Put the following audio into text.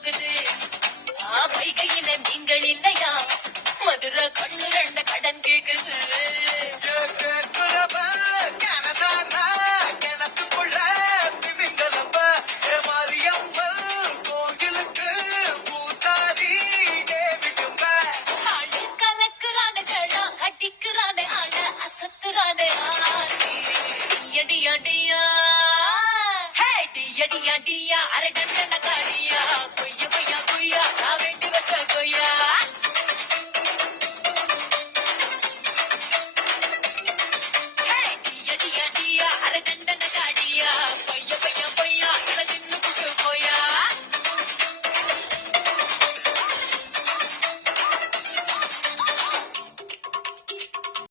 போகுது வைகையில மீன்கள் இல்லையா மதுரை கண்ணு ரெண்ட கடன் கேக்குது அடியா அடியா அரை டண்டன காடியா